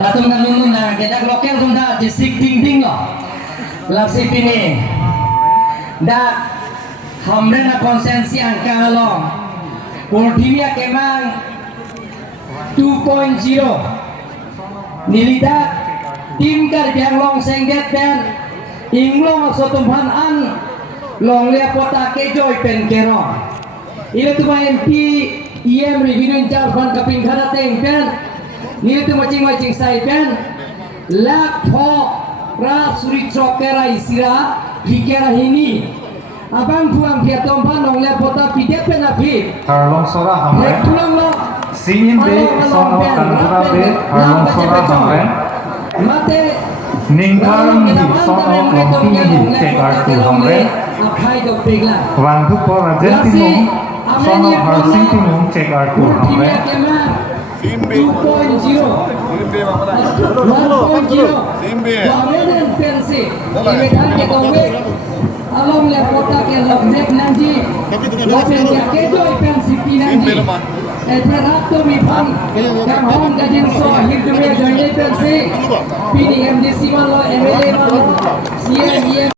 Atong nalunod na kita lokal kung da jisik ding lo lasip ini da hamre na konsensi angka lo Portimia kemang 2.0 nilida tim kar biang long sengget pen inglong sotumpan an long le pota ke joy pen kero ile tu MP IM revenue charge fan kaping khana teng pen ni tu macing sai pen lak pho ra suri chokera isira hikera hini abang buang dia tompan nong le pota pide pen api Harlong sora hamre tulang lo Siin be sono kanjura be harlong sora hamre mate Ningkang di sono longki di tekar tu hamre akhai do pegla Wantu po Argentinum sono Argentinum tekar tu hamre 2.0 Wamenan pensi Imedan ke dongwe Along le kota ke lobnek nanji Lopen ke kejoy pensi pinanji Eterato mi pang Kamhon gajin so Hirdume joine pensi Pini MDC malo MLA malo CM